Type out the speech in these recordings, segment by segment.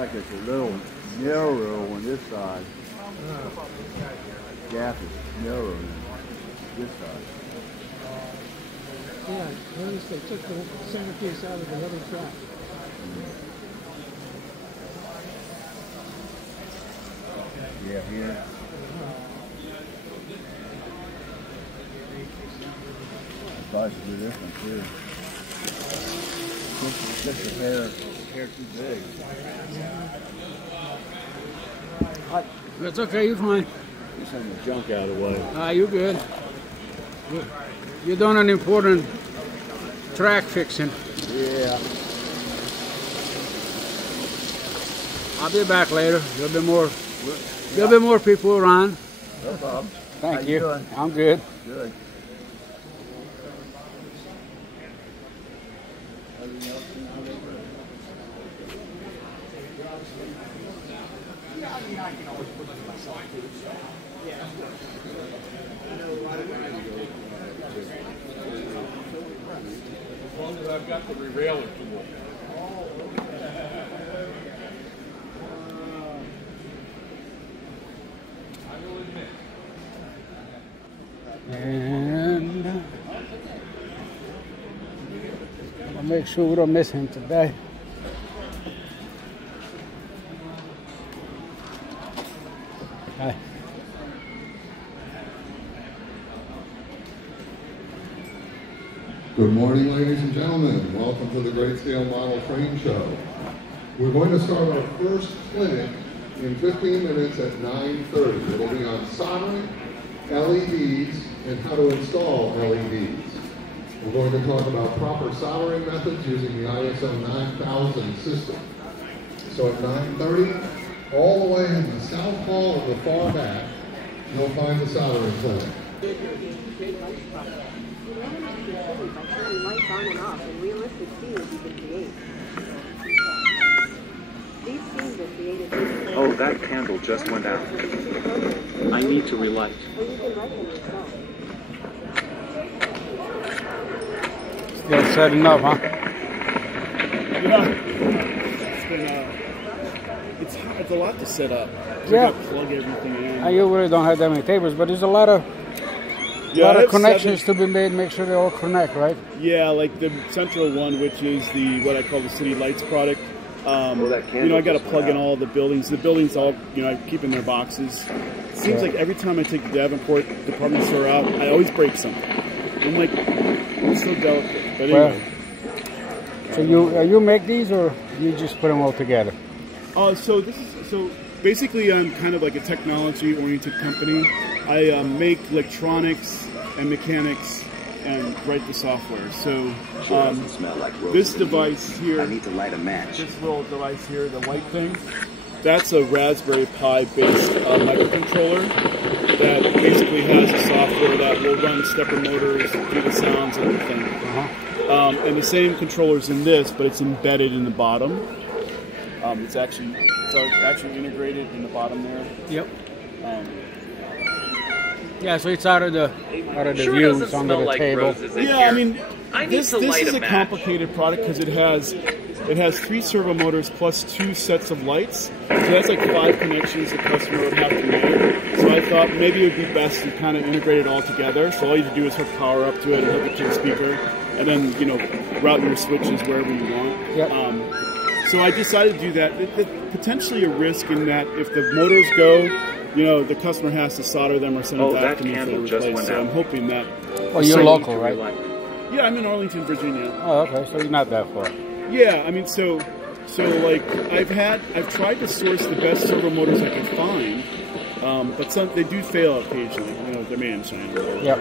Like it's a little narrow on this side. Gap is narrow on this side. Yeah, notice they took the centerpiece out of the other track. Yeah, here. I thought you do this one too. Just a hair too big. That's okay, you're fine. Just having the junk out of the way. You're good. You're doing an important track fixing. Yeah. I'll be back later. There'll be more people around. No problem. Thank How you. Doing? I'm good. Good. Everything else in order? I mean, I can always put it myself too. Yeah. As long as I've got the rerailer tool. And I'll make sure we don't miss him today. Hi. Good morning, ladies and gentlemen. Welcome to the Great Scale Model Train Show. We're going to start our first clinic in 15 minutes at 9:30. It'll be on soldering, LEDs, and how to install LEDs. We're going to talk about proper soldering methods using the ISO 9000 system. So at 9:30, all the way in the south hall of the far back, you'll find the soldering clinic. By turning lights on and off in realistic scenes you can create. These scenes are created. Oh, that candle just went out. I need to relight. Or you can write them yourself. Still setting up, huh? Yeah. It's been, it's a lot to set up. Yeah. You gotta plug everything in. You really don't have that many tables, but there's a lot of connections to be made. Make sure they all connect, right? Yeah, like the central one, which is what I call the City Lights product. I got to plug in all the buildings. The buildings all, I keep in their boxes. It seems like every time I take the Davenport department store out, I always break something. I'm like, it's so delicate. But anyway. So you make these, or you just put them all together? So basically, I'm kind of like a technology-oriented company. I make electronics and mechanics and write the software. So this device here, I need to light a match. this little device here, the white thing, that's a Raspberry Pi based microcontroller that basically has a software that will run stepper motors, do the sounds and everything. And the same controller's in this, but it's embedded in the bottom. It's actually integrated in the bottom there. Yep. Yeah, so it's out of the views under the table. Yeah, I mean, this is a complicated product because it has 3 servo motors plus 2 sets of lights. So that's like 5 connections the customer would have to make. So I thought maybe it would be best to kind of integrate it all together. So all you have to do is hook power up to it and hook it to the speaker, and then route your switches wherever you want. Yep. So I decided to do that. There's potentially a risk in that if the motors go, the customer has to solder them or send them back to me for the replace. So I'm hoping that. Oh, you're local, right? Yeah, I'm in Arlington, Virginia. Oh, okay. So you're not that far. Yeah, I mean, so like I've tried to source the best servo motors I could find, but they do fail occasionally. They're made in China. Yep.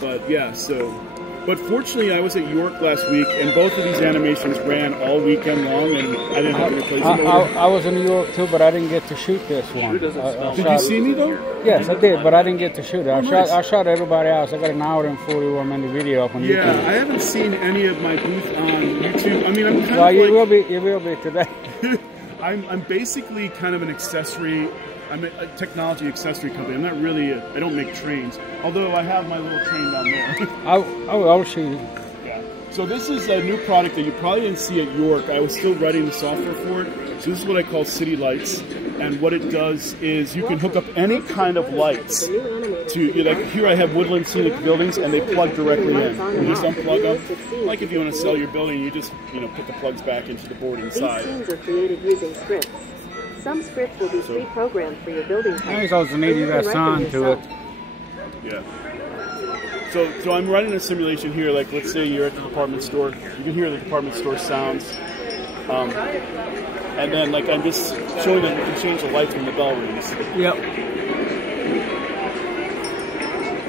But yeah, But fortunately, I was at York last week, and both of these animations ran all weekend long, and I didn't have to replace them. I was in New York too, but I didn't get to shoot this one. Did you see me though? Yes, I did, but I didn't get to shoot it. I shot everybody else. I got an hour and 41-minute video up on YouTube. Yeah, I haven't seen any of my booth on YouTube. I mean, I'm kind of you will be today. I'm basically kind of an accessory. I'm a technology accessory company. I'm not really I don't make trains, although I have my little train down there. I'll shoot you. Yeah. So this is a new product that you probably didn't see at York. I was still writing the software for it. So this is what I call City Lights. And what it does is you can hook up any kind of lights to, like here I have woodland scenic buildings and they plug directly in. You just unplug them. Like if you want to sell your building, you just, put the plugs back into the board inside. These scenes are created using scripts. Some scripts will be pre-programmed for your building type. There's also needing that sound to it. Yeah. So I'm running a simulation here, like let's say you're at the department store. You can hear the department store sounds. And then like I'm just showing them you can change the lights when the bell rings. Yep.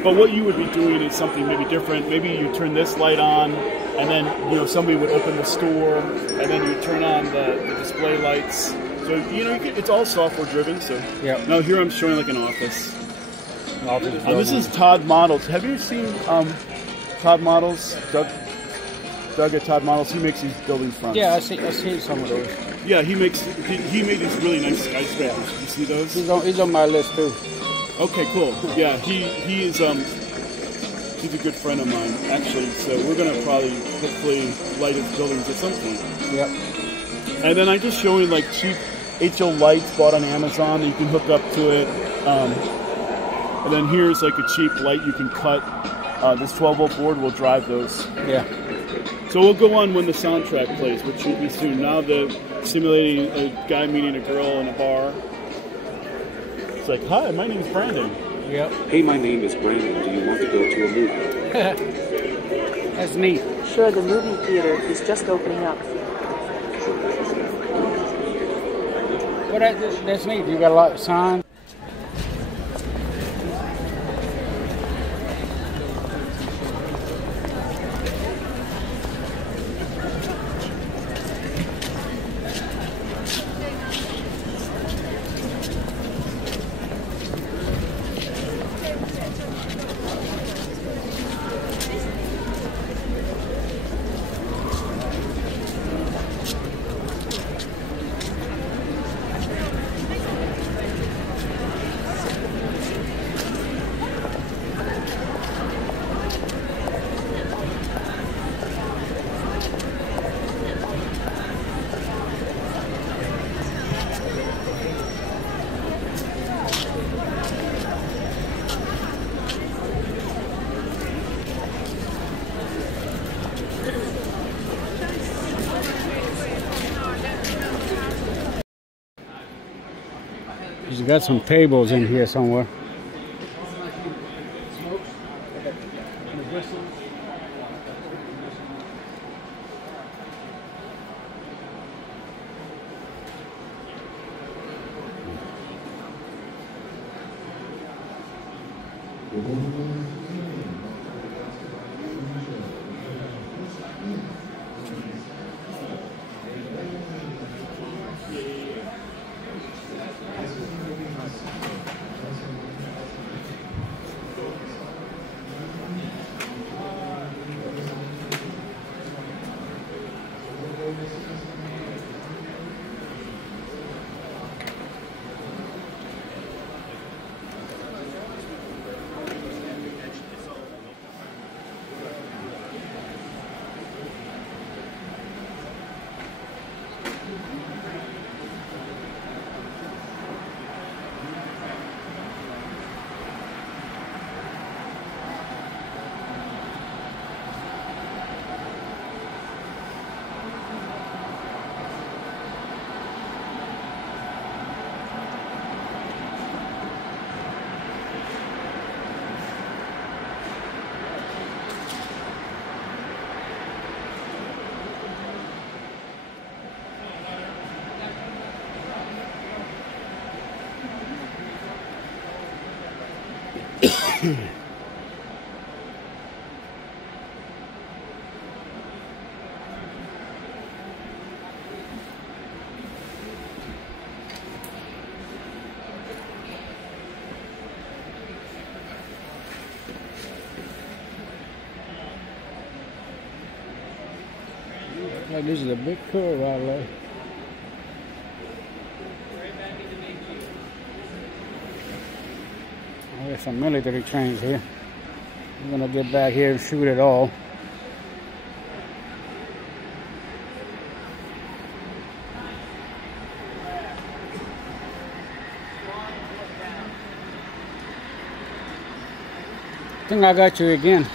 But what you would be doing is something maybe different. Maybe you turn this light on, and then somebody would open the store, and then you turn on the display lights. So it's all software driven. So yeah. Now here I'm showing like an office. This is Todd Models. Have you seen Todd Models? Doug at Todd Models. He makes these building fronts. Yeah, I see some of those. Yeah, he made these really nice skyscrapers. You see those? He's on my list too. Okay, cool. Yeah, he's a good friend of mine actually. So we're gonna probably hopefully light his buildings at some point. Yep. And then I'm just showing like cheap HO lights bought on Amazon that you can hook up to it. And then here's like a cheap light you can cut. This 12-volt board will drive those. Yeah. So we'll go on when the soundtrack plays, which should be soon. Now the simulating a guy meeting a girl in a bar. It's like, hi, my name's Brandon. Yep. Hey, my name is Brandon. Do you want to go to a movie? That's neat. Sure, the movie theater is just opening up. Well, that's neat. You got a lot of signs. You got some tables in here somewhere. Like this is a big curve out there. Oh, there's some military trains here. I'm gonna get back here and shoot it all. think I got you again.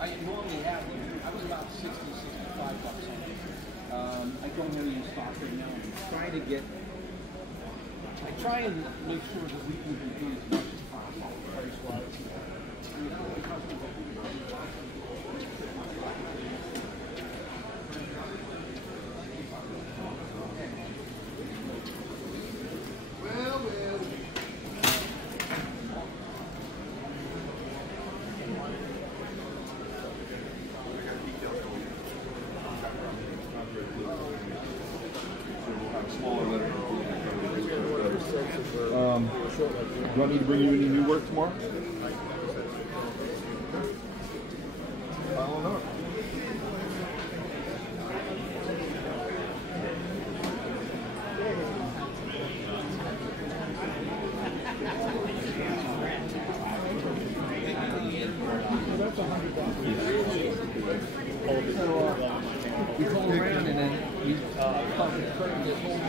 I normally have one. I was about 60, 65 bucks on it. I don't really in stock right now. I'm trying to get. I try and make sure that we can do as much as possible price-wise. Do you want me to bring you any new work tomorrow? I don't know. We go around and then we talk to Kurt this whole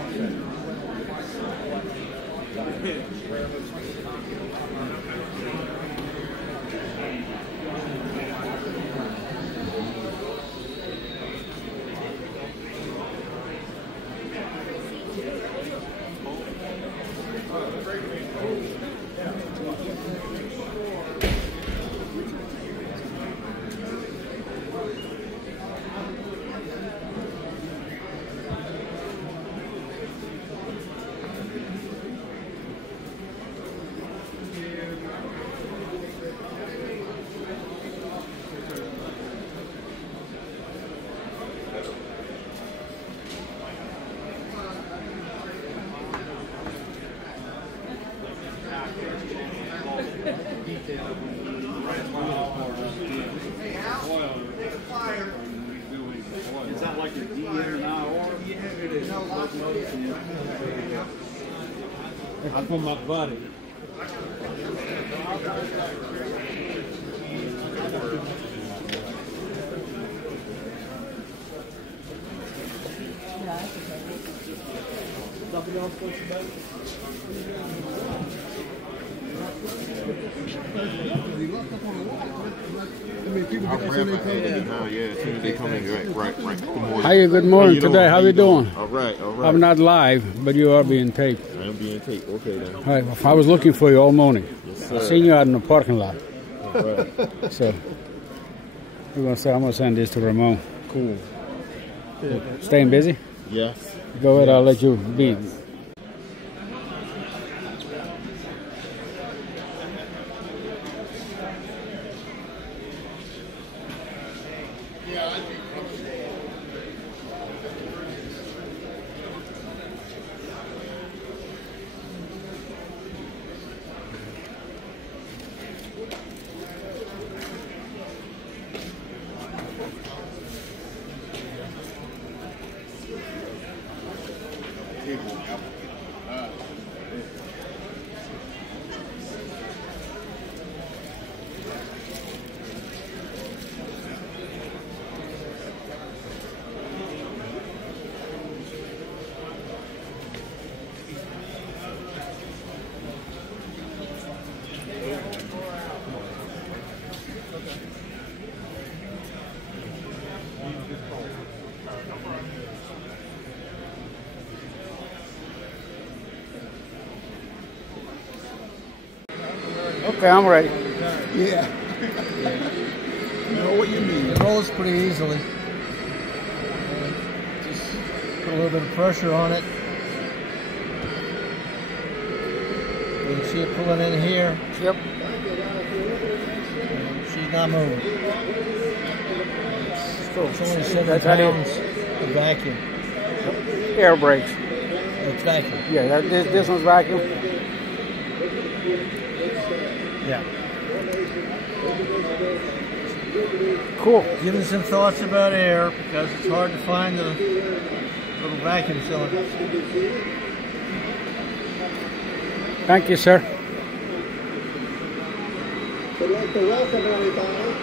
Is that like a DM now or? Yeah, it is. That's for my body. Hiya, good morning today. How you doing? All right, all right. I'm not live, but you are being taped. I'm being taped. Okay, then. Right, I was looking for you all morning. Yes, I sir. seen you out in the parking lot. All right. So I'm gonna send this to Ramon. Cool. Staying busy? Yes. Go ahead, I'll let you be. Okay, I'm ready. Yeah. You know what you mean. It rolls pretty easily. Just put a little bit of pressure on it. You can see it pulling in here. Yep. She's not moving. It's only 7 That's pounds of vacuum. Air brakes. It's vacuum. Yeah, this one's vacuum. Yeah. Cool. Giving some thoughts about air because it's hard to find the little vacuum cylinders. Thank you, sir. I'd like to welcome everybody.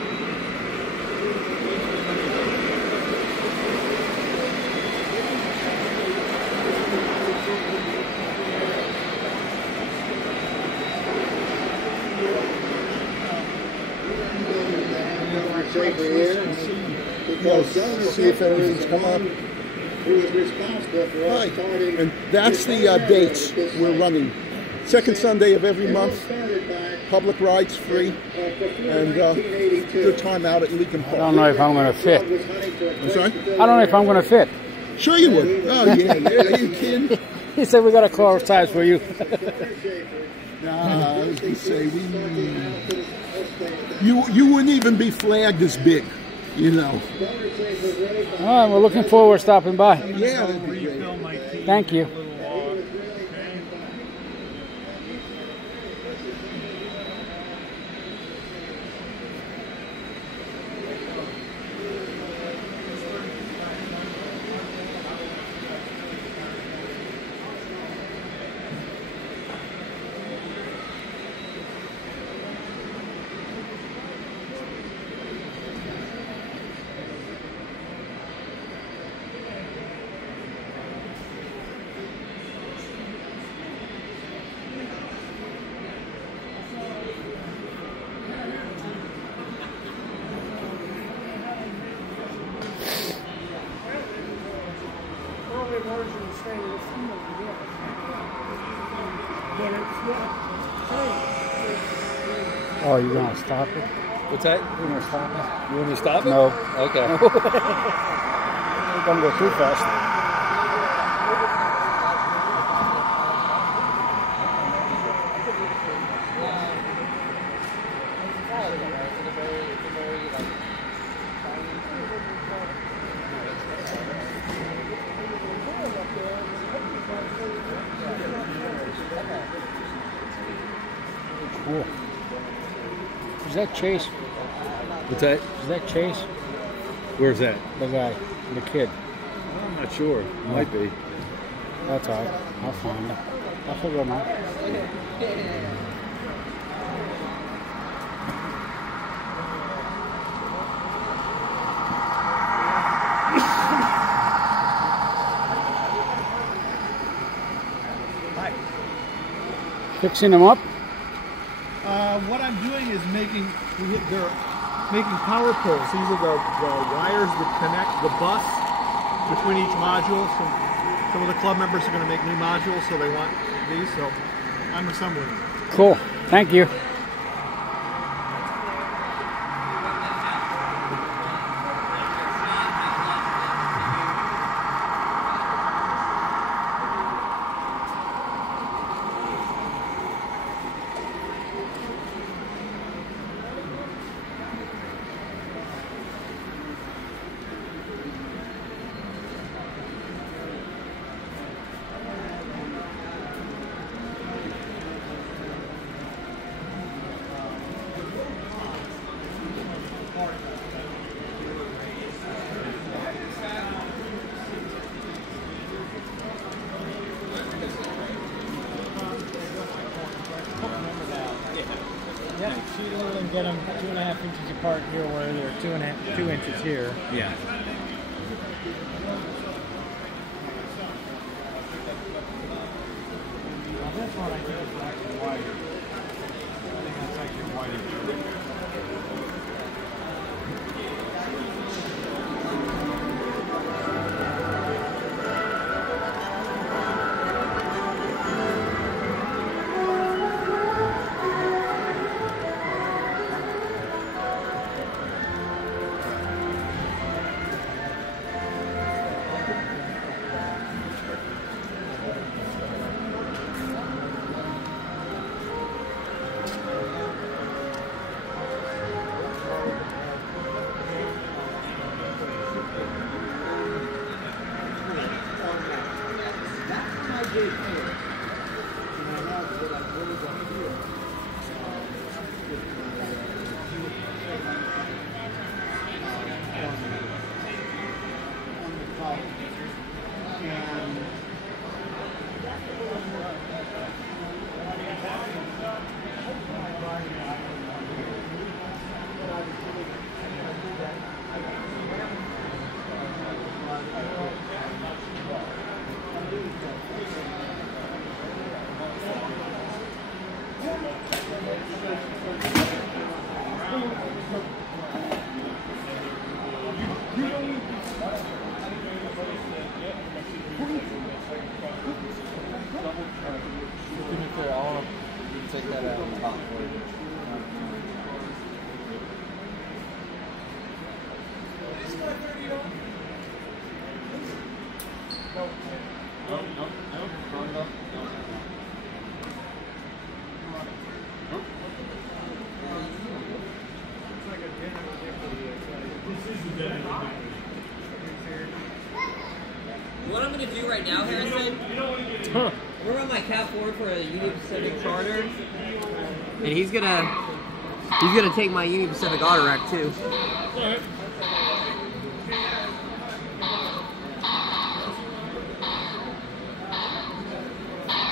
See if anything's come up. Hi, and that's the dates we're running. Second Sunday of every month. Public rides free, and good time out at Lincoln Park. I don't know if I'm going to fit. I'm sorry? I don't know if I'm going to fit. Sure you would. Oh yeah, are you kidding? He said we got a close size for you. Nah, I was going to say you wouldn't even be flagged as big, you know. All right, we're looking forward to stopping by. Yeah, that'd be great. Thank you. Oh, you're going to stop it? What's that? You're going to stop it? You want me to stop it? No. Okay. You're going to go too fast. Cool. Is that Chase? What's that? Is that Chase? Where's that? The guy, the kid. I'm not sure. Might be. That's all right. I'll find him. I'll figure him out. Fixing them up? What I'm doing is making power poles. These are the wires that connect the bus between each module. Some of the club members are going to make new modules, so they want these. So I'm assembling them. Cool. Thank you. Yeah, shoot a little and get them 2.5 inches apart here where they're 2 inches here. Yeah. Now this one I think is actually wider. I think that's actually wider. take that out on top for you. What I'm going to do right now, Harrison, I'm going to run my Cat forward for a Union Pacific charter, and he's gonna take my Union Pacific auto rack too.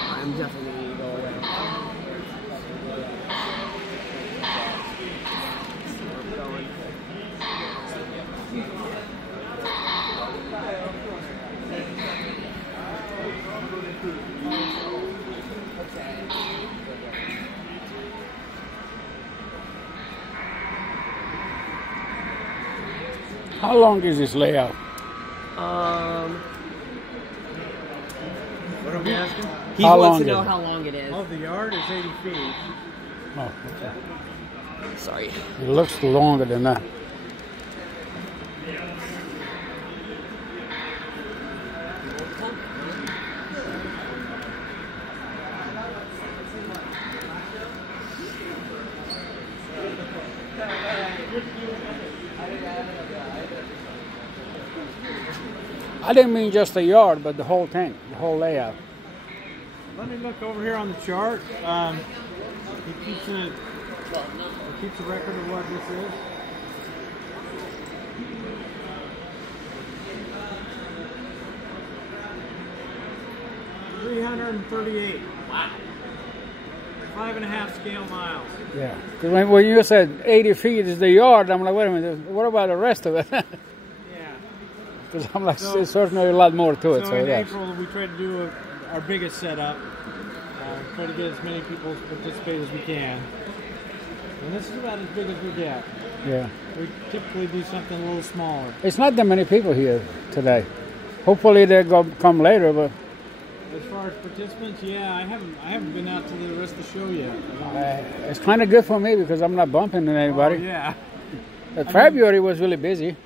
I'm definitely going to go away. How long is this layout? What are we asking? He wants to know how long it is. Oh, the yard is 80 feet. Oh, okay. Sorry. It looks longer than that. I didn't mean just the yard, but the whole thing, the whole layout. Let me look over here on the chart. He keeps a record of what this is. $338. Wow. 5.5 scale miles. Yeah. Because when you said 80 feet is the yard, I'm like, wait a minute, what about the rest of it? Yeah. Because I'm like, there's certainly a lot more to it. So in April, we try to do our biggest setup. Try to get as many people to participate as we can. And this is about as big as we get. Yeah. We typically do something a little smaller. It's not that many people here today. Hopefully they'll come later, but as far as participants, yeah, I haven't been out to the rest of the show yet. it's kind of good for me because I'm not bumping into anybody. Oh, yeah. But February was really busy.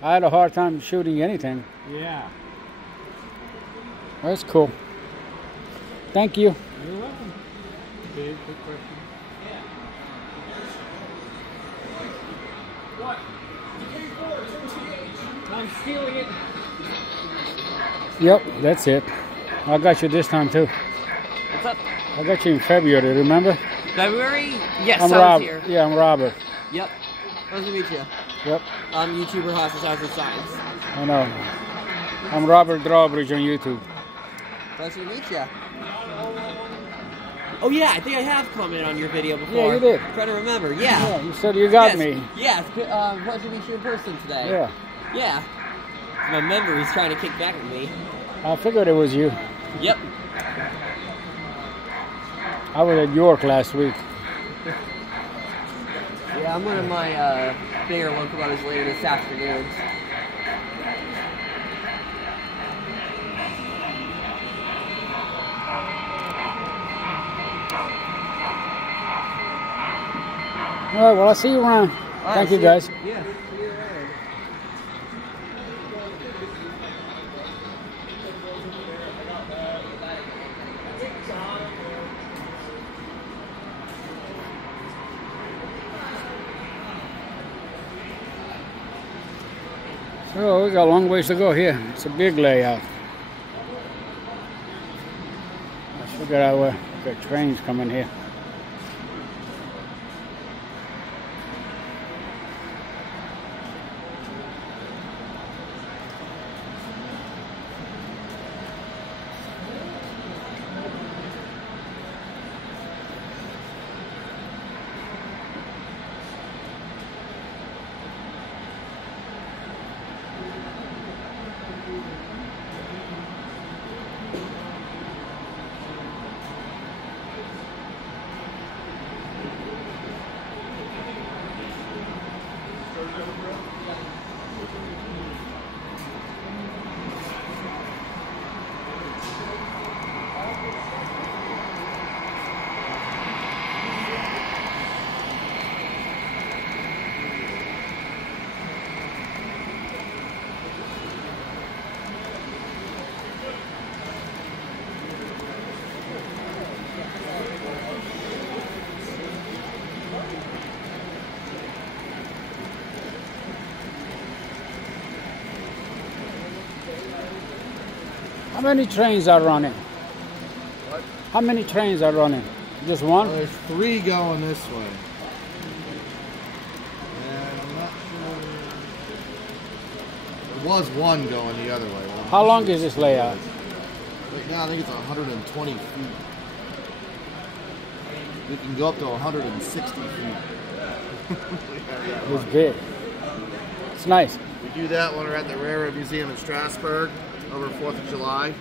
I had a hard time shooting anything. Yeah. That's cool. Thank you. You're welcome. Big question. What? I'm stealing it. Yep, that's it. I got you this time too. What's up? I got you in February, remember? February? Yes, I'm I was here. Yeah, I'm Robert. Yep. Nice to meet you. Yep. I'm YouTuber Hostage House of Science. I know. I'm Robert Drawbridge on YouTube. Nice to meet you. Oh yeah, I think I have commented on your video before. Yeah, you did. I'm trying to remember. Yeah. Yeah, you said you got me. Yes. Pleasure to meet you in person today. Yeah. Yeah. My memory's trying to kick back at me. I figured it was you. Yep. I was at York last week. Yeah, I'm one of my bigger locomotives later this afternoon. All right, well, I'll see you around. Thank you, guys. Yeah, see you around. Oh, we got a long ways to go here. It's a big layout. Let's figure out where the trains coming here. How many trains are running? What? How many trains are running? Just one? Well, there's 3 going this way. And I'm not sure. There was 1 going the other way. How long is this layout? Right now, I think it's 120 feet. We can go up to 160 feet. It's big. It's nice. We do that when we're at the Railroad Museum in Strasbourg over 4th of July.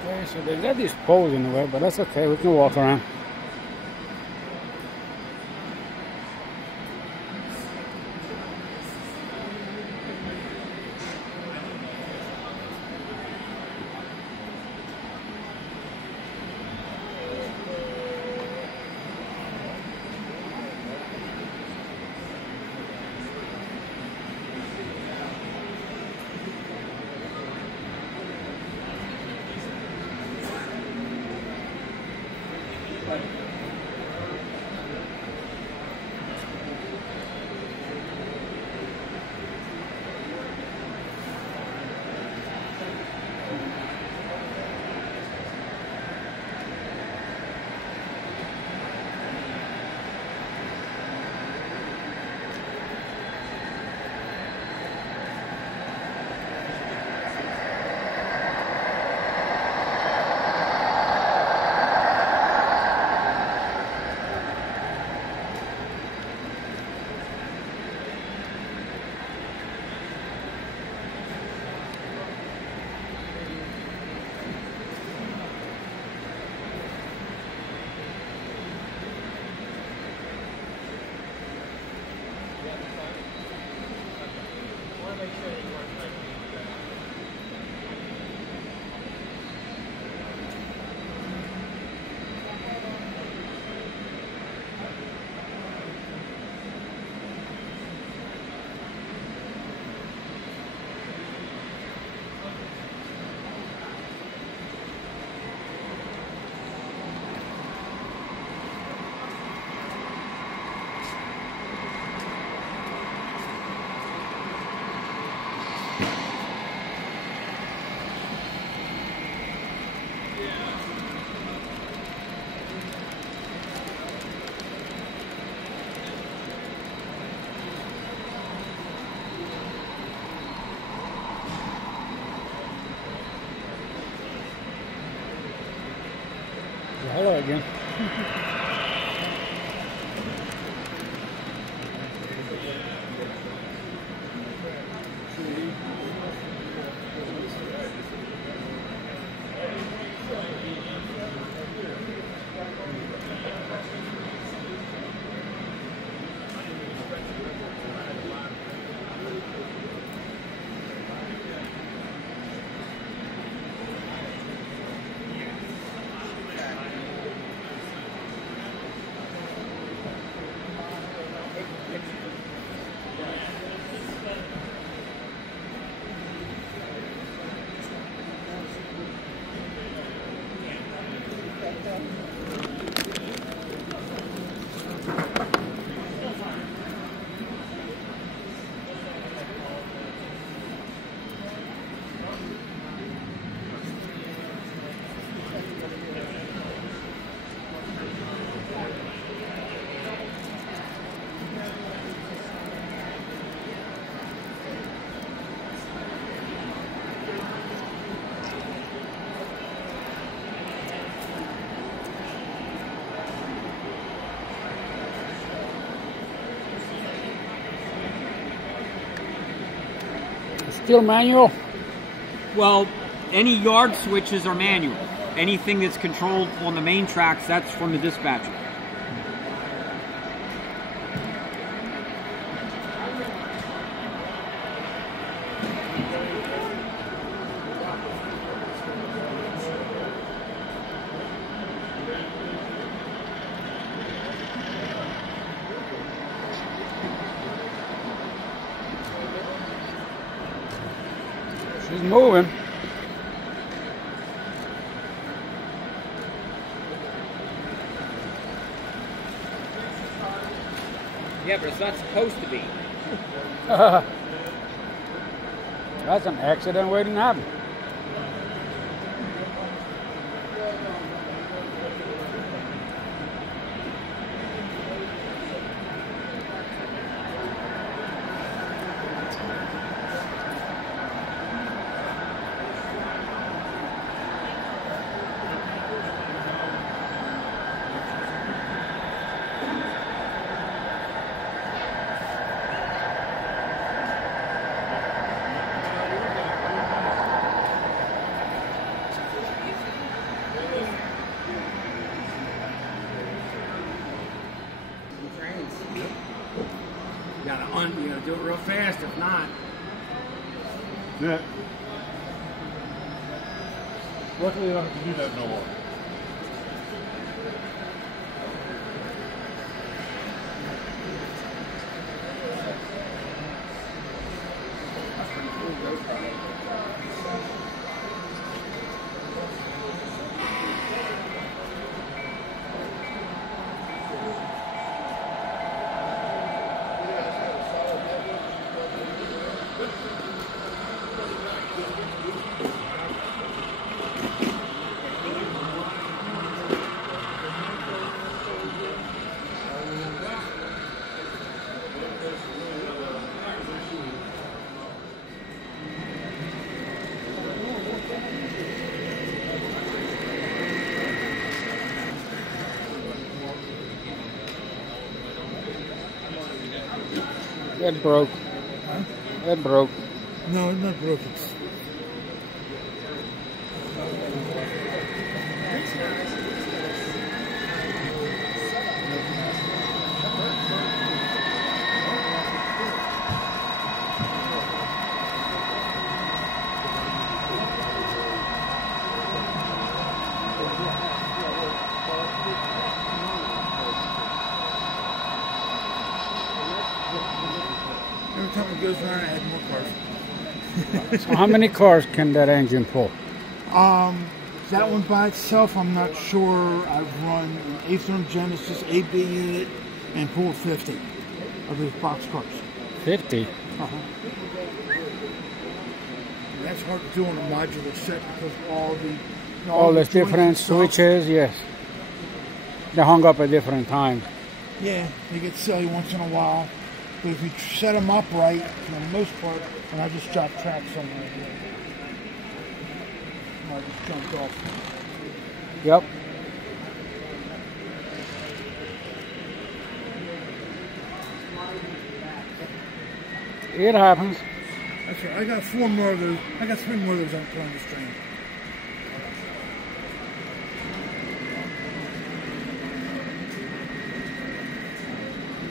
Okay, so they got these poles in the way, but that's okay. We can walk around. Hello again. Still manual? Well, any yard switches are manual. Anything that's controlled on the main tracks, that's from the dispatcher. He's moving. Yeah, but it's not supposed to be. That's an accident waiting to happen. You gotta do it real fast, if not. Yeah. Luckily, I don't have to do that no more. It broke. Huh? It broke. No, it's not broken. Every time it goes around, I add more cars. So how many cars can that engine pull? That one by itself, I'm not sure. I've run an 8th Genesis 8B unit and pulled 50 of these box cars. 50? Uh-huh. That's hard to do on a modular set because all the different switches, yes. They're hung up at different times. Yeah, they get silly once in a while. But if you set them up right, for the most part, and I just dropped track somewhere here. I just jumped off. Yep. It happens. That's right. I got 4 more of those. I got 3 more of those on this train.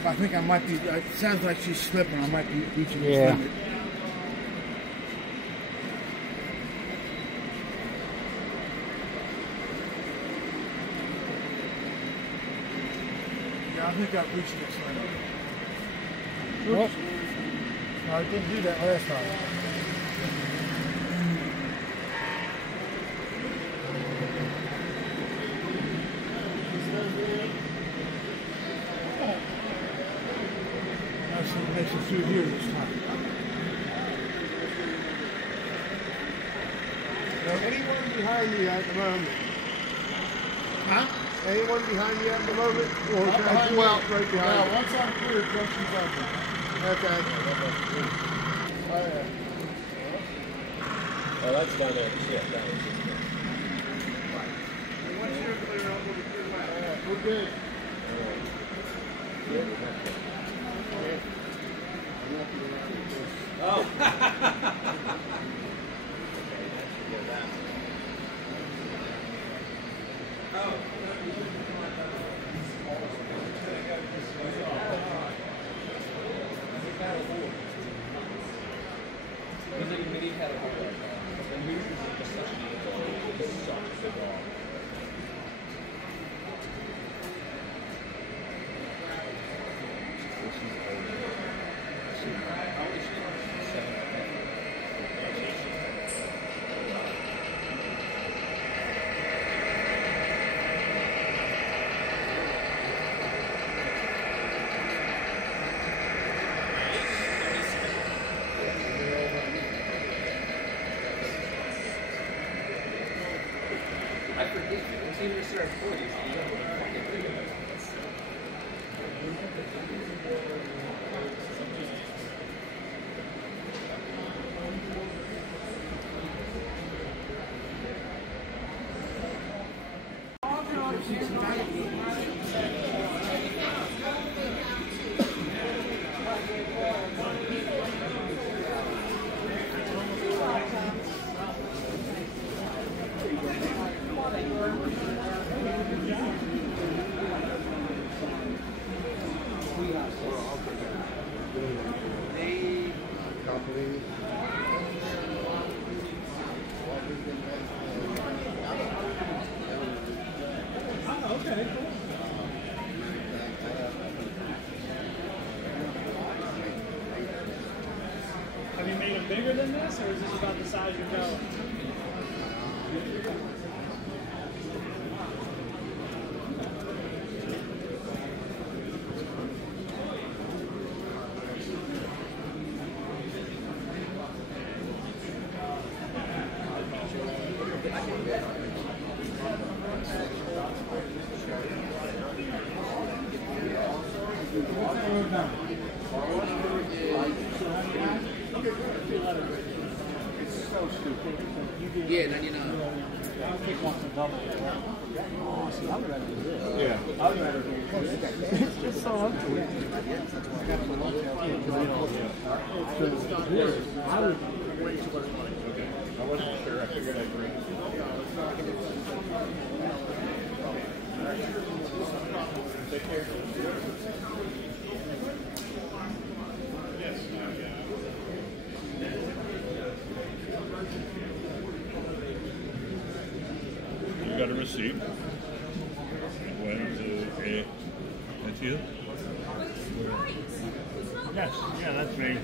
I think I might be. It sounds like she's slipping. I might be reaching this limit. Yeah, I think I've reached this limit. Oops. No, I didn't do that last time. Makes it through here this time. Now, anyone behind you at the moment? Huh? Anyone behind you at the moment? Or Not can I behind go me. out right behind No, you? once I'm clear, junction's open. Okay. Oh, yeah. Oh, that's down there. Yeah, that was Once you're clear, I'm going to clear back. We're good. Oh. Have you made them bigger than this, or is this about the size you're going? Yeah, 99. I'll take one for double. Oh, see, I would rather do this. Yeah. I would rather do this. It's just so ugly. I would Way too much money. Okay. I wasn't sure. I figured I'd bring it. Take care. Yes. You got a receipt. When to pay it to you? Yes, yeah, that's me.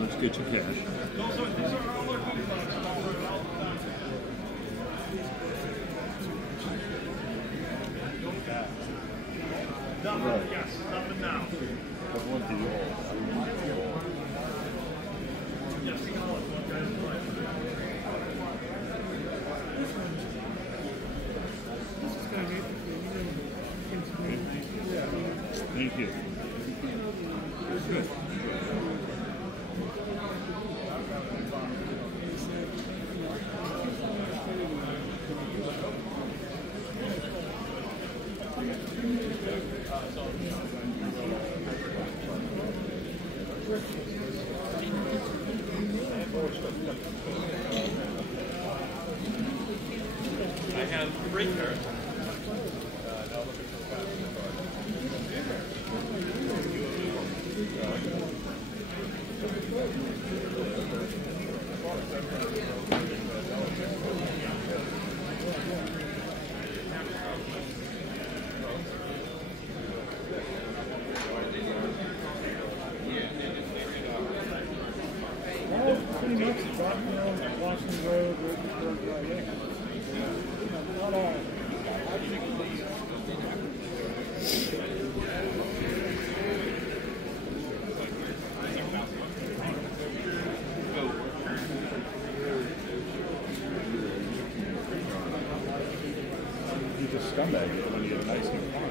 Let's get you cash. Nothing, yes, nothing now. Thank you. Good. I have 3 cards. Pretty much, Washington Road, right there. Not all. You just scumbag it when you get a nice new car.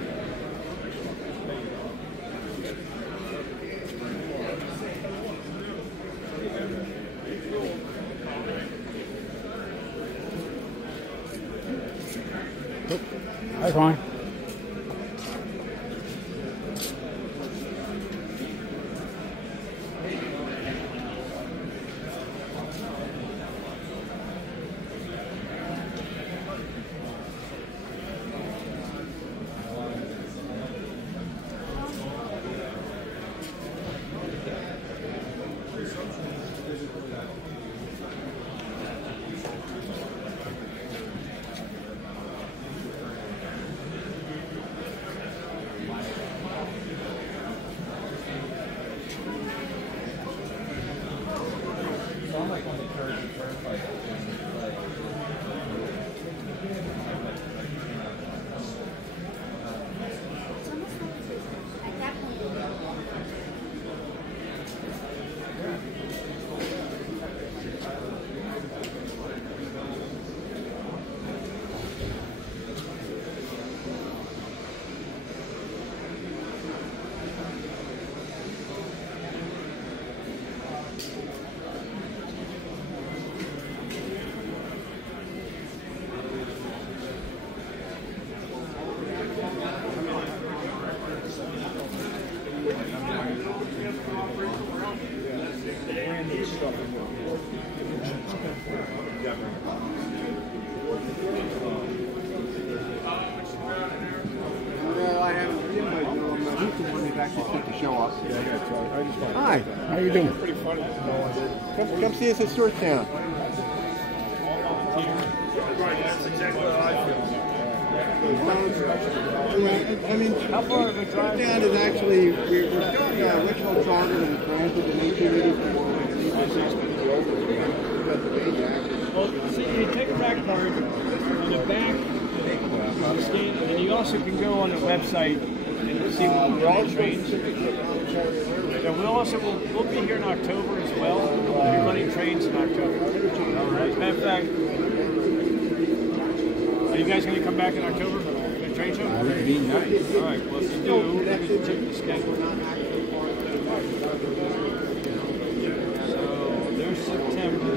Hi, fine. actually take the show off. Hi, how you doing? Pretty funny. Come see us at Georgetown. That's exactly how I feel. I mean, how far of a drive? Georgetown is actually, we're still in the original charter that was granted in 1884. Well, see, you take a back card, on the back, you scan, and you also can go on the website and see what we're running trains. Yeah, we'll be here in October as well. We'll be running trains in October. All right. As a matter of fact, are you guys going to come back in October for the train show? That would be nice. All right. Well, if you do, let me check the schedule. So there's September.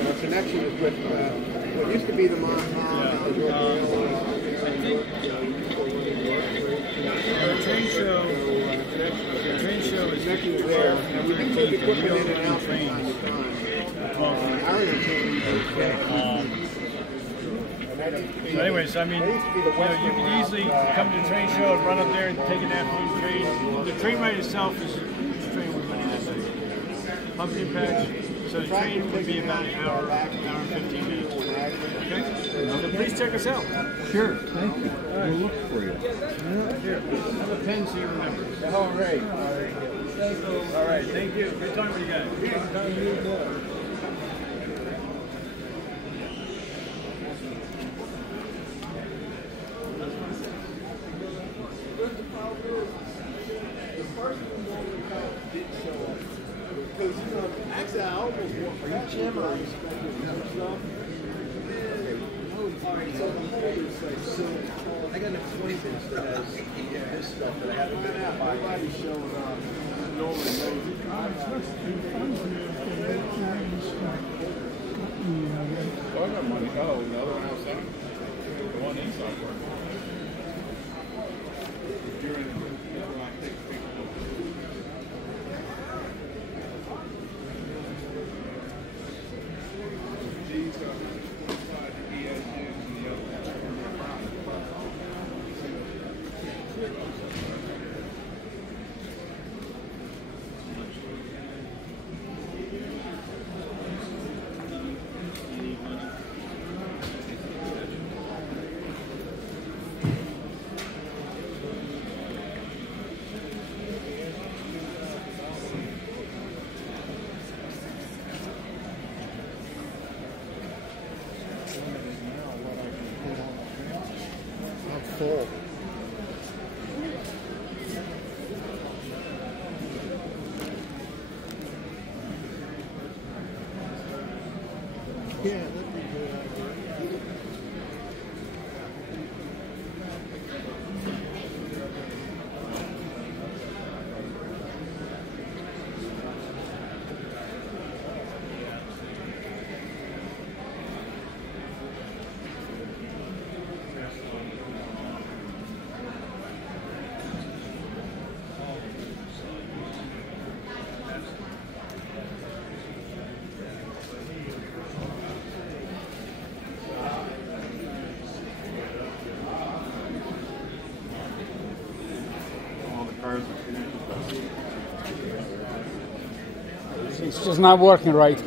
The connection is with what used to be the Mont. I think the train show is actually there. And we can take equipment in and out trains. So anyways, I mean, you can easily come to the train show and run up there and take an afternoon train. The train ride itself is the train we're running that day. Pumpkin patch. So the train would be about an hour and 15 minutes. Okay? So please check us out. Sure, thank you. We'll look for you. Here, have a pen so you remember. All right. All right, thank you. Good time with you guys. Actually, I almost want, are you Jim or are you stuff? Alright, so the holder says, so I got an acquaintance that has this stuff that I haven't been out. Everybody's showing up. Oh, I got money. Oh, the other one outside? The one inside work. You're in the full. Yeah, that'd be good. It's just not working right.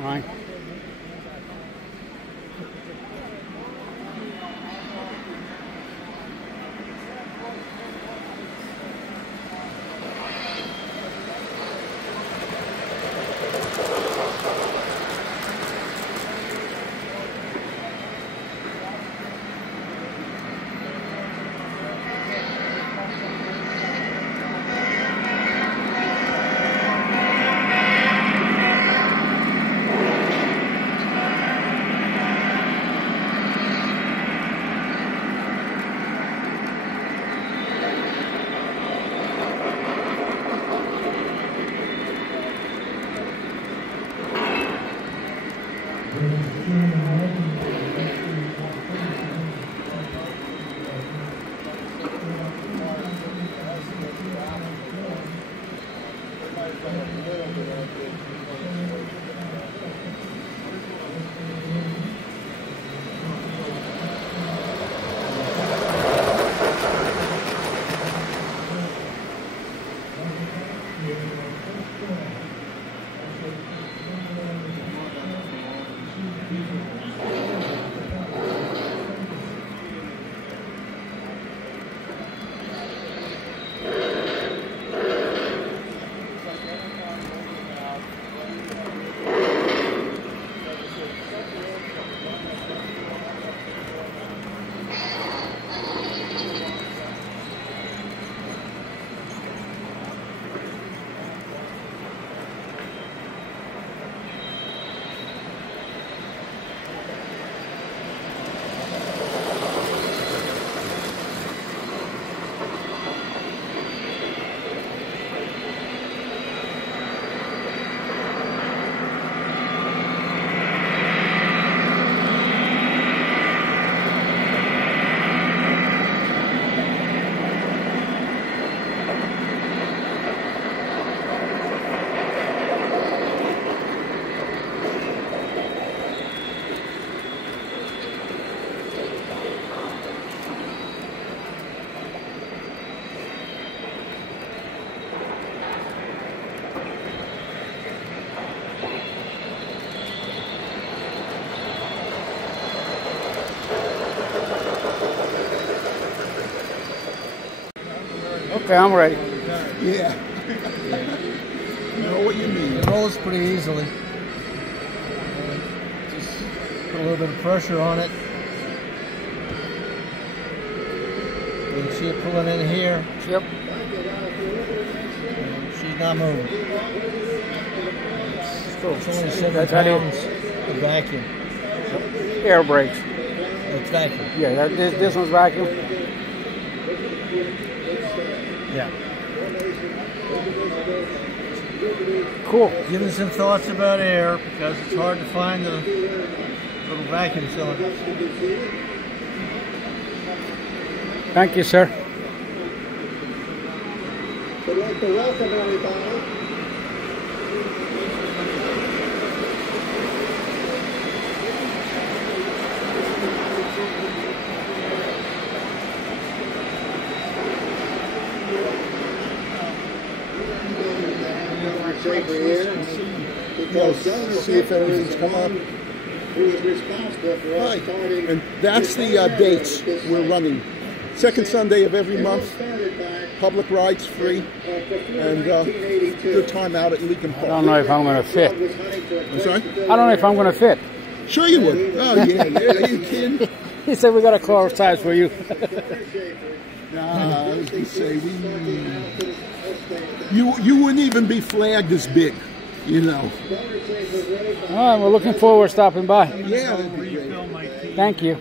All right. Okay, I'm ready. Yeah. You know what you mean. It rolls pretty easily. Just put a little bit of pressure on it. You can see it pulling in here. Yep. She's not moving. It's only 7 That's how pounds of vacuum. Air brakes. It's vacuum. Yeah, this one's vacuum. Yeah. Cool. Give me some thoughts about air because it's hard to find the little vacuum cylinder. Thank you, sir. I'd like to welcome everybody. Safer here, because see if everything's come up. Who is responsible for us Right. starting? And that's the dates we're running. Second Sunday of every month. Public rides free. And good time out at Lincoln Park. I don't know if I'm going to fit. I'm sorry? I don't know if I'm going to fit. Sure you would. Oh, yeah. Are you kidding? He said we got a close size for you. Nah, I was going to say, you wouldn't even be flagged as big, you know. All right, we're looking forward to stopping by. Yeah, that'd be great. Thank you.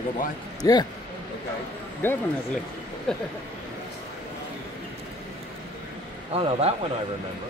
I go by? Yeah, Okay. definitely. Oh no, that one I remember.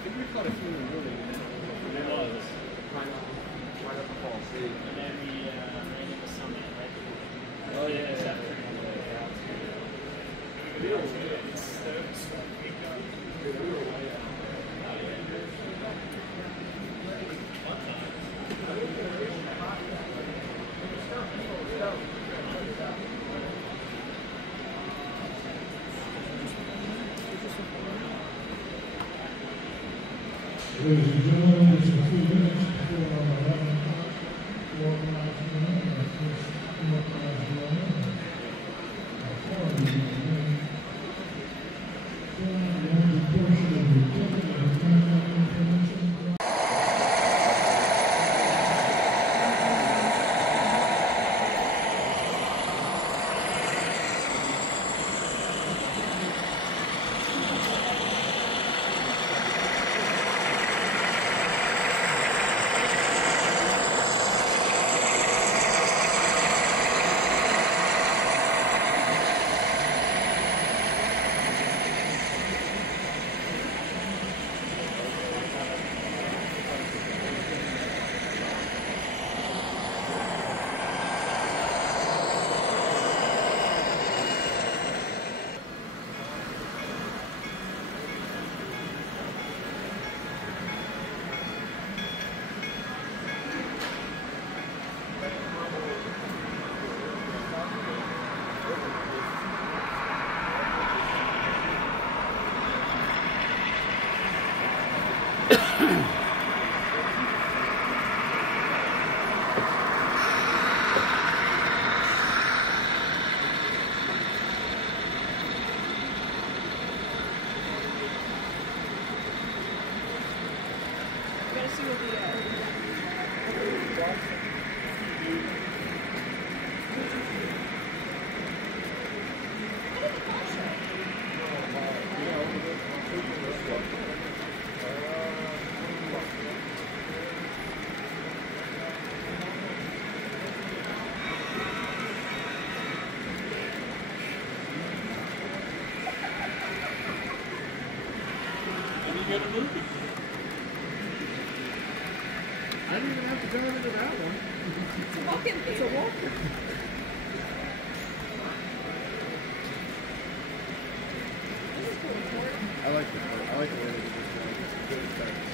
I think we've got a few in moving. It was. Right up the fall. And then we ran into Summit, right? Oh, yeah. Ladies and gentlemen, it's a few minutes before 11 o'clock. 4 o'clock tonight, our first 4 o'clock running. Portion of the equipment and contact information. Get a movie. I didn't even have to drive into that one. It's a walk-in theater. It's a walk-in. I like the way they did this one. It's good effects.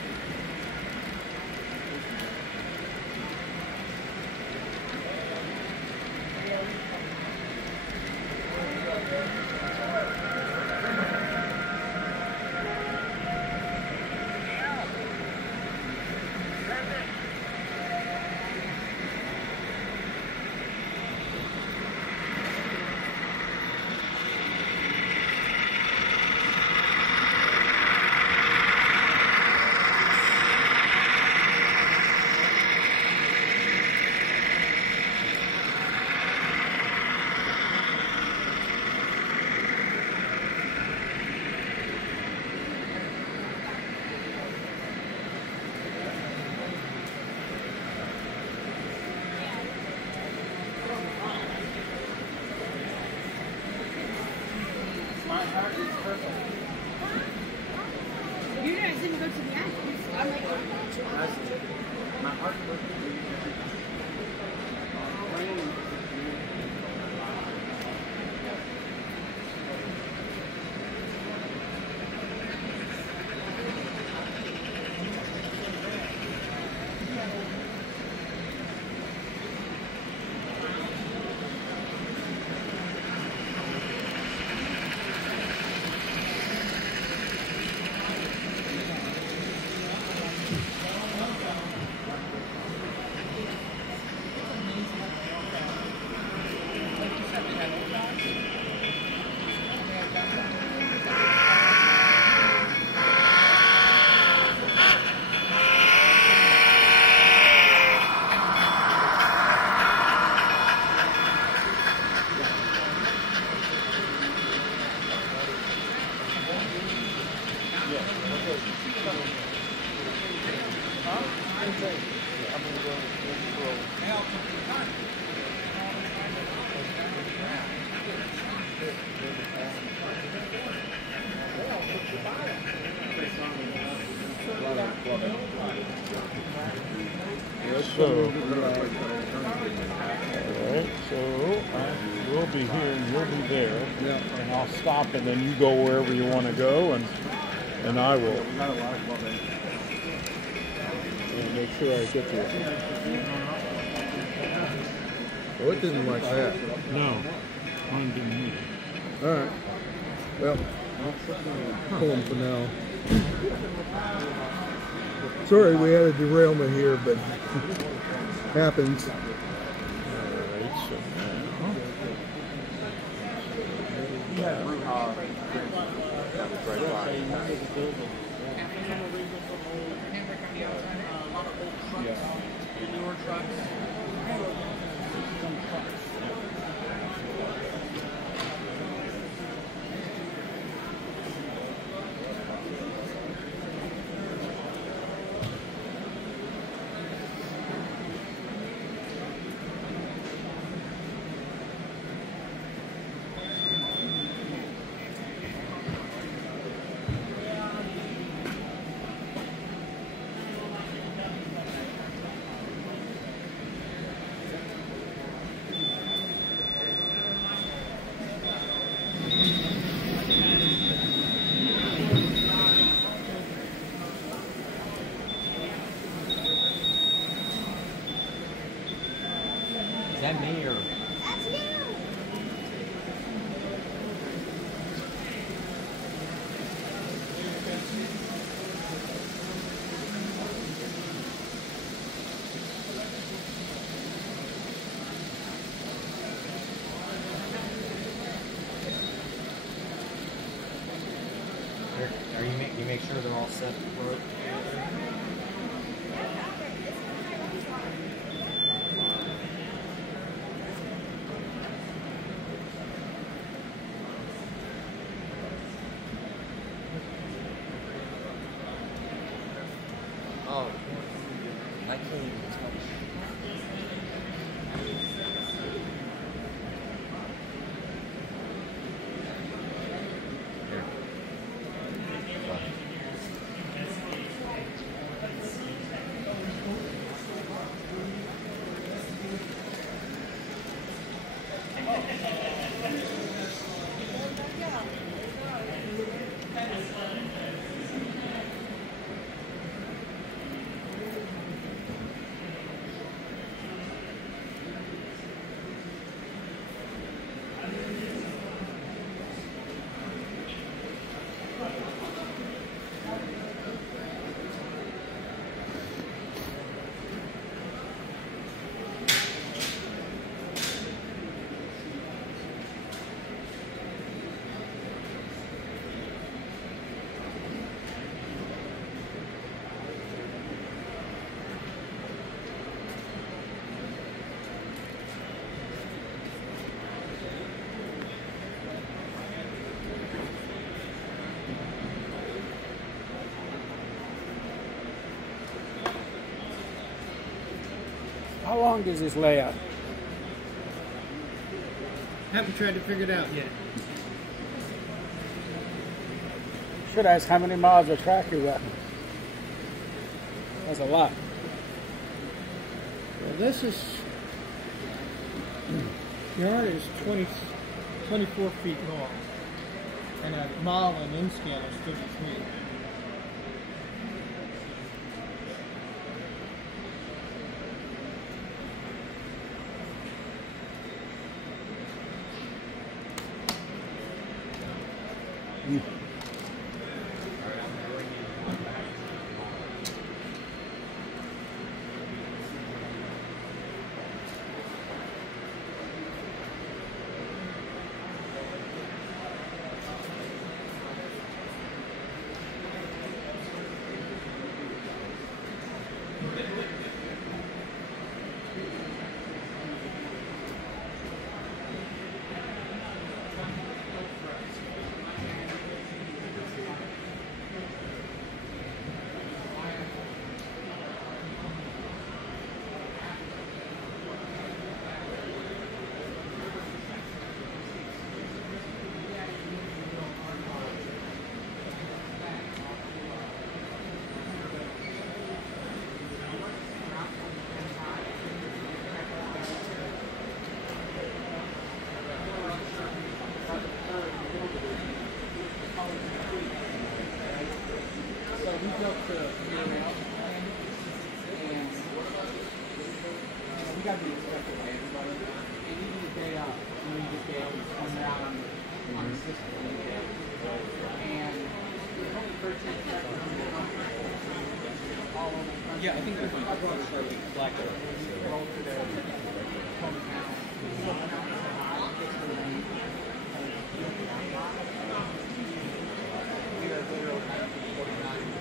You guys didn't go to the end. I'm like, My heart was Alright, so we'll be here and you'll be there. Yeah. And I'll stop and then you go wherever you want to go and I will. And make sure I get to it. Oh, it didn't like that. No, mine didn't either. Alright. Well, pull them for now. Sorry we had a derailment here, but happens. Alright, so Is that me or? You make sure they're all set for it. Oh, I can't even touch. How long does this layout? Haven't tried to figure it out yet. Should ask how many miles of track you got. That's a lot. Well, this is yard is 24 feet long, and a mile and in scale is 33. got to be expected by everybody. And even the day up, when you get bail, you come out on the system. And there's only 13 seconds in the contract. All over the country. Yeah, I think they're going to start being collected. Go to their hometown. We are literally 1949.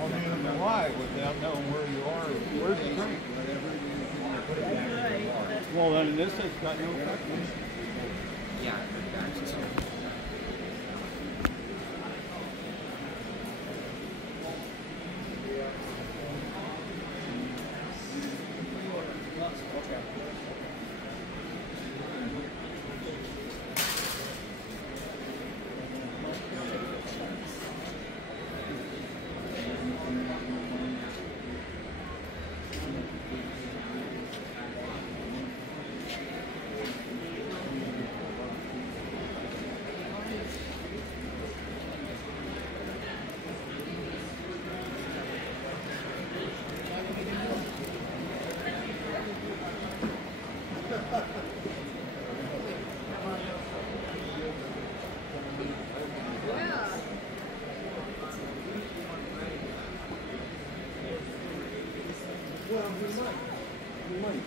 I mean, why? Without knowing where you are, where's the drink? Well, then this has got no effect. Yeah. Well, we might.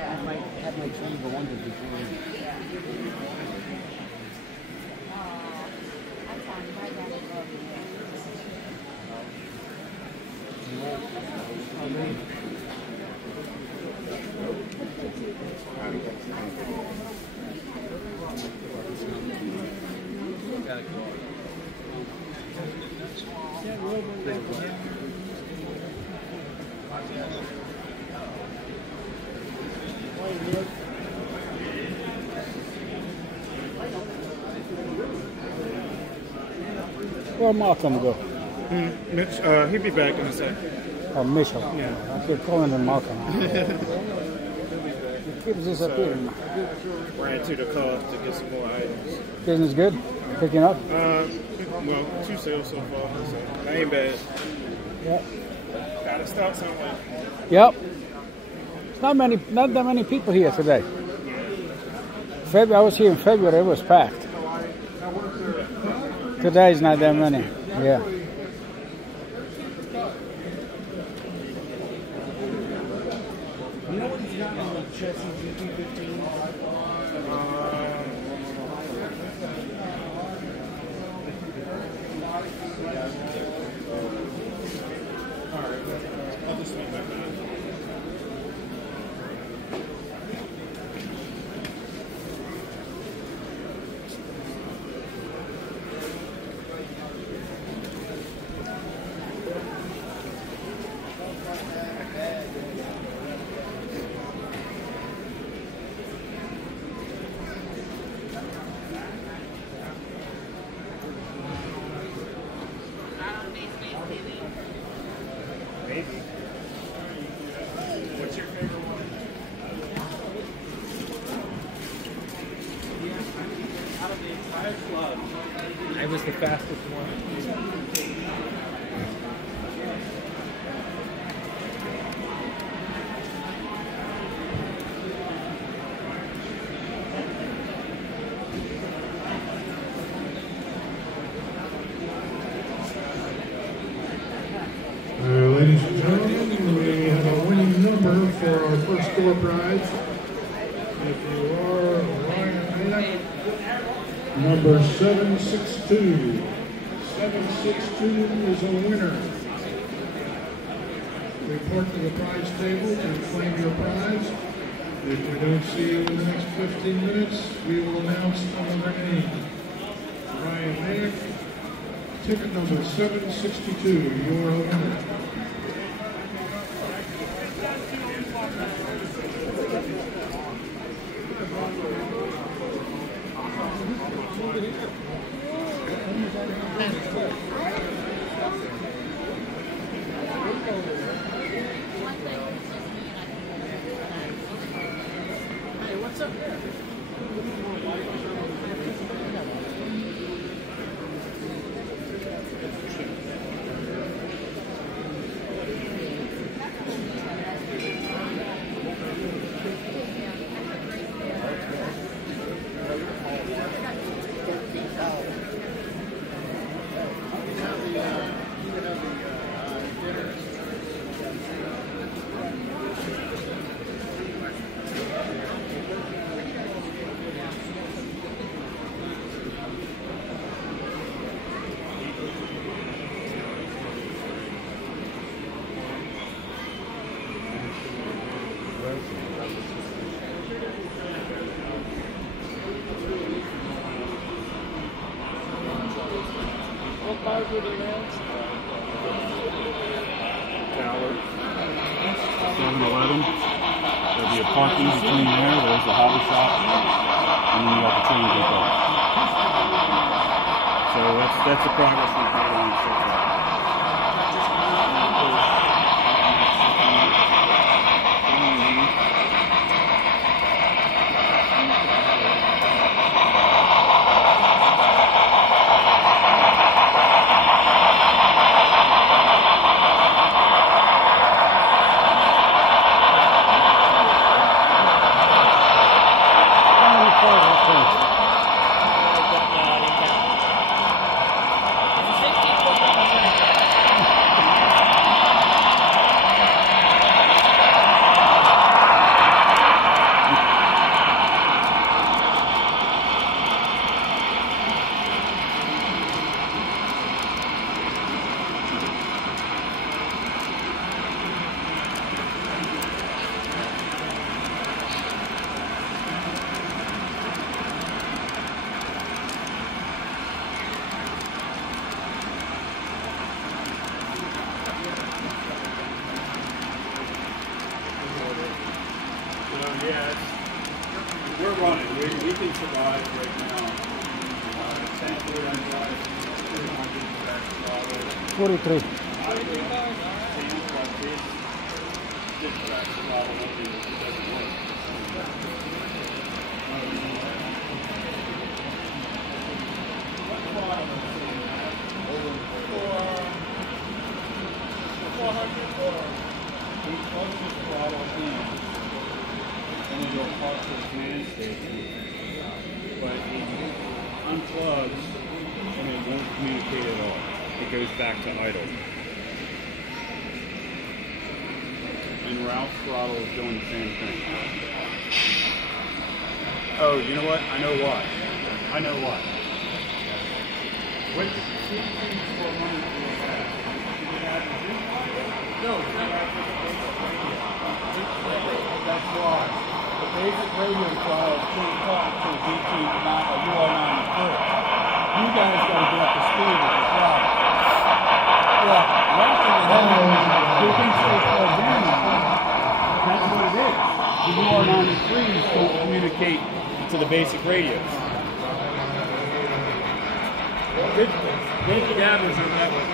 I might have my train for London before. Where'd Malcolm go? Mitch, he'll be back in a sec. Oh, Mitchell. Yeah. I keep calling him Malcolm. He keeps disappearing. Ran to the car to get some more items. Business good? Picking up? Well, 2 sales so far, so that ain't bad. Yep. Gotta stop somewhere. Yep. It's not that many people here today. I was here in February, it was packed. Today is not that many. Yeah. You know what he's got on the chassis GT15? I'll just swing back down. Maybe. What's your favorite one? Out of the entire club, I was the fastest one. Ladies and gentlemen, we have a winning number for our first door prize. If you are Ryan Mack, number 762. 762 is a winner. Report to the prize table to claim your prize. If we don't see you in the next 15 minutes, we will announce another name. Ryan Mack, ticket number 762, you are a winner. What cars were they ran? Tower. 7-Eleven. There'll be a parking between there. There's a hobby shop. And then you got the train depot. So that's the progress we've made on so far. Yeah, we're running. We can survive right now. Thankfully, I drive 200 back throttle. 43. This back throttle only doesn't work. We close this throttle in. And then you'll talk to the command station, but it unplugs and it won't communicate at all. It goes back to idle. And Ralph's throttle is doing the same thing. Oh, you know what? I know why. I know why. What? No, that's why. The basic radio throttle can't talk to a DT, not a UR94. You guys got to get up to speed with the throttle. Yeah, that's what it is. You can say programming. That's what it is. The UR93s don't communicate to the basic radios. Basic gathers are that way.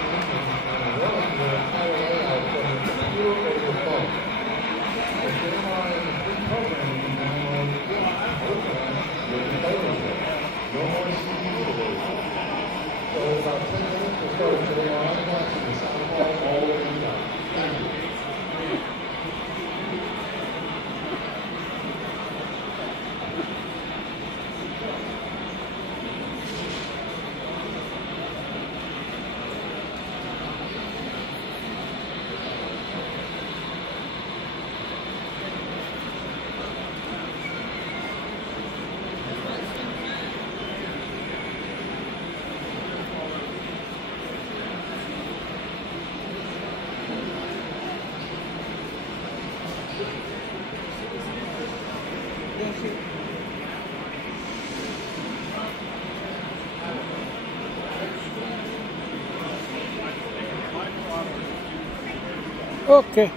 Okay.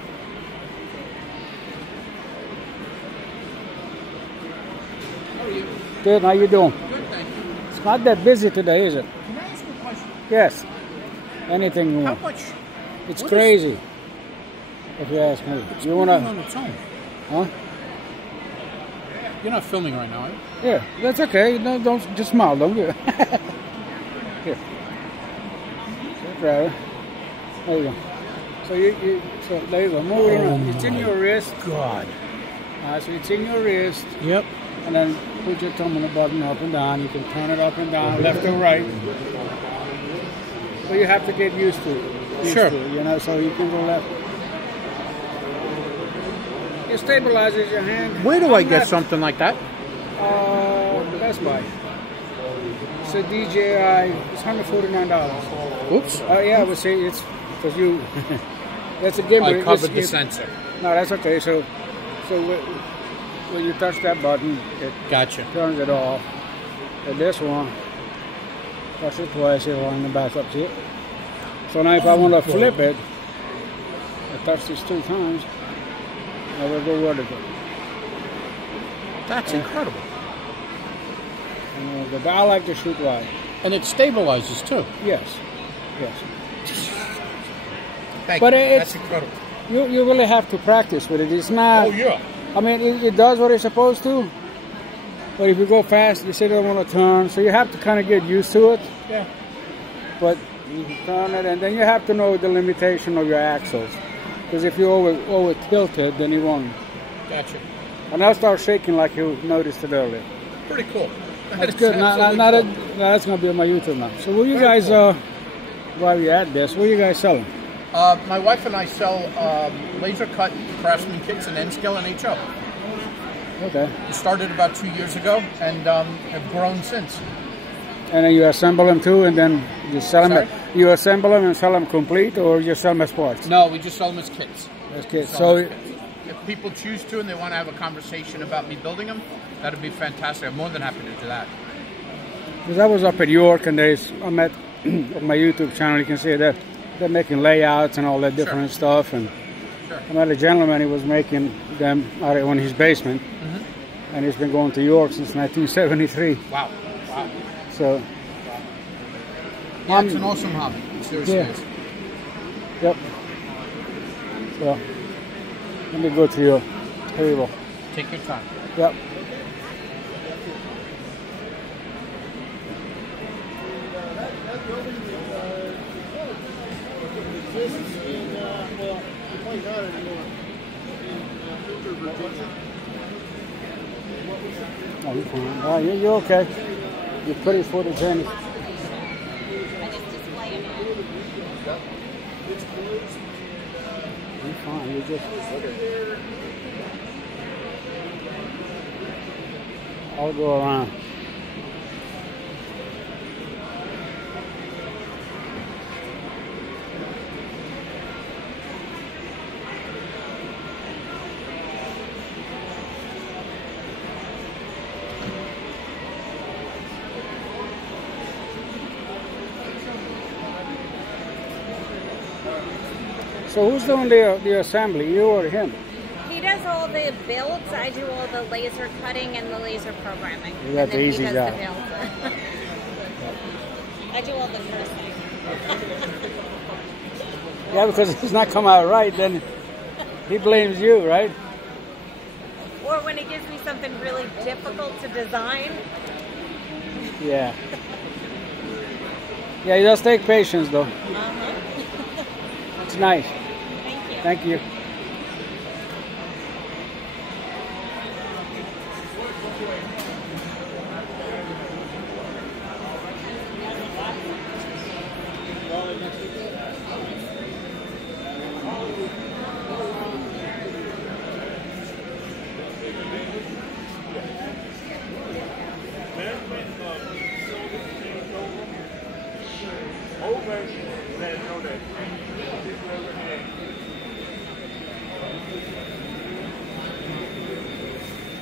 How are you? Good, how you doing? Good, thank you. It's not that busy today, is it? Can I ask you a question? Yes. Anything you How want. much? It's what crazy, if you ask me. It's You wanna? moving on its own. Huh? You're not filming right now, are you? Yeah, that's okay. No, don't just smile. Don't do it. Here. So, grab it. There you go. So there you go. Move it around. It's in your wrist. God. So it's in your wrist. Yep. And then put your thumb on the button up and down. You can turn it up and down, left or right. But you have to get used to it. Sure. You know, so you can go left. It stabilizes your hand. Where do I get something like that? Best Buy. It's a DJI. It's $149. Oops. Yeah, I would say it's because you. That's a gimbal. I covered the sensor. No, that's okay. So when you touch that button, it turns it off. And this one, touch it twice, it'll line the back up to it. So now if I want to flip it, I touch this 2 times, I will go vertical. That's incredible. But I like to shoot wide. And it stabilizes too. Yes. Thank but you. It's, that's incredible. You really have to practice with it. It's not. Oh yeah. I mean, it does what it's supposed to. But if you go fast, you say you don't want to turn, so you have to kind of get used to it. Yeah. But you turn it, and then you have to know the limitation of your axles. Because if you over tilt it, then you won't. Gotcha. And I'll start shaking like you noticed it earlier. Pretty cool. That's good. That's going to be on my YouTube now. So what you guys, while you're at this, what are you guys selling? My wife and I sell laser cut Craftsman kits in N scale and HO. Okay. We started about 2 years ago and have grown since. And then you assemble them too, and then you sell them. Sorry? You assemble them and sell them complete, or you sell them as parts? No, we just sell them as kits. As kits. So if people choose to and they want to have a conversation about me building them, that'd be fantastic. I'm more than happy to do that. Because I was up at York, and I'm at on my YouTube channel. You can see that they're making layouts and all that different stuff. And I met a gentleman. He was making them out in his basement, and he's been going to York since 1973. Wow. So. Yeah, it's an awesome hobby. It seriously is. Yep. So, let me go to your table. Take your time. Yep. Oh, you're fine. Oh, you're okay. You're pretty photogenic. You're fine. You're just. I'll go around. So who's doing the assembly, you or him? He does all the builds. I do all the laser cutting and the laser programming. You got the easy job. I do all the first thing. Yeah, because if it's not come out right, then he blames you, right? Or when he gives me something really difficult to design. Yeah. Yeah, it does take patience, though. It's nice. Thank you.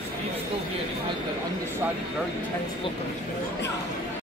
Steve's still here. He has that undecided, very tense look on his face.